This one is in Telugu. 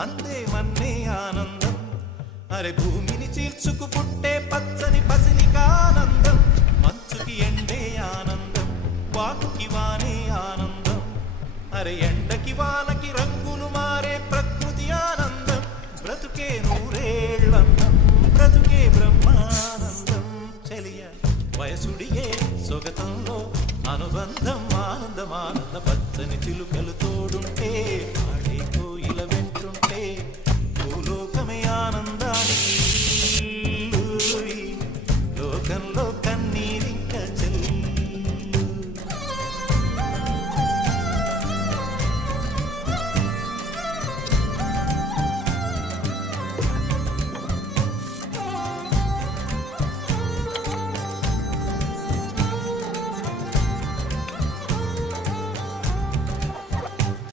అందే మన్నే ఆనందం. అరే భూమిని చీల్చుకు పుట్టే పచ్చని పసిలికానందం. మంచుకి ఎండే ఆనందం, వాకుకి వానే ఆనందం. అరే ఎండకి వానకి రంగులు మారే ప్రకృతి ఆనందం. బ్రతుకే నూరేళ్ళన్నం, బ్రతుకే బ్రహ్మానందం. చెలియ వయసుడిగే సొగతంలో అనుబంధం, ఆనందమానంద పచ్చని చిలుకలు తోడు.